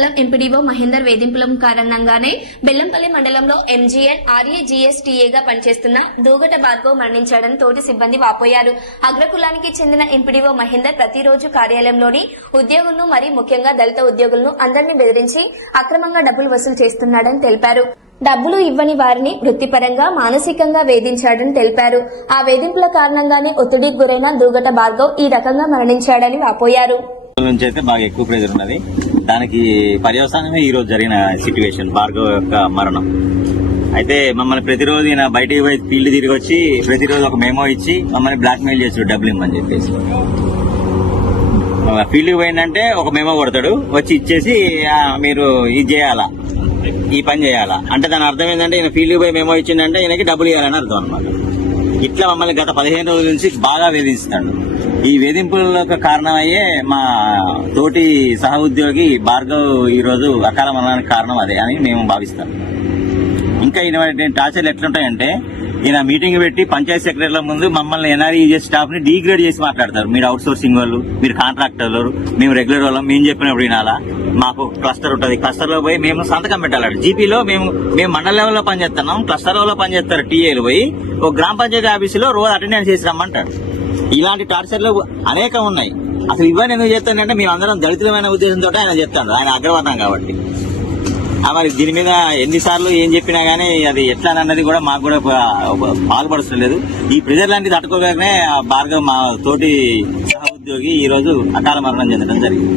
మండలం ఎంపీడీఓ మహేందర్ వేధింపుల కారణంగానే బెల్లంపల్లి మండలంలో ఎంజీఎన్ ఆర్ఏజీఎస్టీఏగా పనిచేస్తున్న దూగట భార్గవ్ మరణించాడని తోటి సిబ్బంది వాపోయారు. అగ్రకులానికి చెందిన ఎంపీడీఓ మహేందర్ ప్రతిరోజు కార్యాలయంలోని ఉద్యోగులను మరీ ముఖ్యంగా దళిత ఉద్యోగులను అందరినీ బెదిరించి అక్రమంగా డబ్బులు వసూలు చేస్తున్నాడని తెలిపారు. డబ్బులు ఇవ్వని వారిని వృత్తిపరంగా మానసికంగా వేధించాడని తెలిపారు. ఆ వేధింపుల కారణంగానే ఒత్తిడికి గురైన దూగట భార్గవ్ ఈ రకంగా మరణించాడని వాపోయారు. నుంచి అయితే బాగా ఎక్కువ ప్రెజర్ ఉన్నది. దానికి పర్యవసానమే ఈ రోజు జరిగిన సిచ్యువేషన్ భార్గవ్ యొక్క మరణం. అయితే మమ్మల్ని ప్రతిరోజు ఈయన బయటికి పోయి ఫీల్డ్ తిరిగి వచ్చి ప్రతిరోజు ఒక మెమో ఇచ్చి మమ్మల్ని బ్లాక్ మెయిల్ చేస్తాడు డబ్బులు ఇమ్మని చెప్పేసి. ఫీల్డ్కి పోయిందంటే ఒక మెమో కొడతాడు, వచ్చి ఇచ్చేసి మీరు ఇది చేయాలా, ఈ పని చేయాలా అంటే దాని అర్థం ఏంటంటే ఈయన ఫీల్డ్కి పోయి మెమో ఇచ్చిందంటే ఈయనకి డబ్బులు ఇవ్వాలని అర్థం అనమాట. ఇట్లా మమ్మల్ని గత 15 రోజుల నుంచి బాగా వేధిస్తాడు. ఈ వేధింపులకు కారణమయ్యే మా తోటి సహ ఉద్యోగి భార్గవ్ ఈ రోజు అకాల మరణానికి కారణం అదే అని మేము భావిస్తాం. ఇంకా ఈయన టార్చర్లు ఎట్లుంటాయంటే ఈయన మీటింగ్ పెట్టి పంచాయతీ సెక్రటరీల ముందు మమ్మల్ని ఎన్ఆర్ఈజీ స్టాఫ్ ని డీగ్రేడ్ చేసి మాట్లాడతారు. మీరు అవుట్ సోర్సింగ్ వాళ్ళు, మీరు కాంట్రాక్టర్లు, మేము రెగ్యులర్ వాళ్ళం, మేము చెప్పినప్పుడు వినాలా, మాకు క్లస్టర్ ఉంటుంది, క్లస్టర్ లో పోయి మేము సంతకం పెట్టాలి. జీపీలో మేము మండల లెవెల్లో పనిచేస్తున్నాం, క్లస్టర్ లెవెల్లో పనిచేస్తారు టీఏలు పోయి ఒక గ్రామ పంచాయతీ ఆఫీసులో రోజు అటెండెన్స్ చేసి రమ్మంటారు. ఇలాంటి టార్చర్లు అనేకం ఉన్నాయి. అసలు ఇవన్నీ ఎందుకు చేస్తానంటే మేము అందరం దళితులమైన ఉద్దేశంతో ఆయన చెప్తాడు, ఆయన అగ్రవర్ణం కాబట్టి. మరి దీని మీద ఎన్నిసార్లు ఏం చెప్పినా గానీ అది ఎట్లా అన్నది కూడా మాకు కూడా బాగుపడలేదు. ఈ ప్రెజర్ లాంటిది తట్టుకోగానే భార్గవ్ మా తోటి సహ ఉద్యోగి ఈ రోజు అకాల మరణం చెందడం జరిగింది.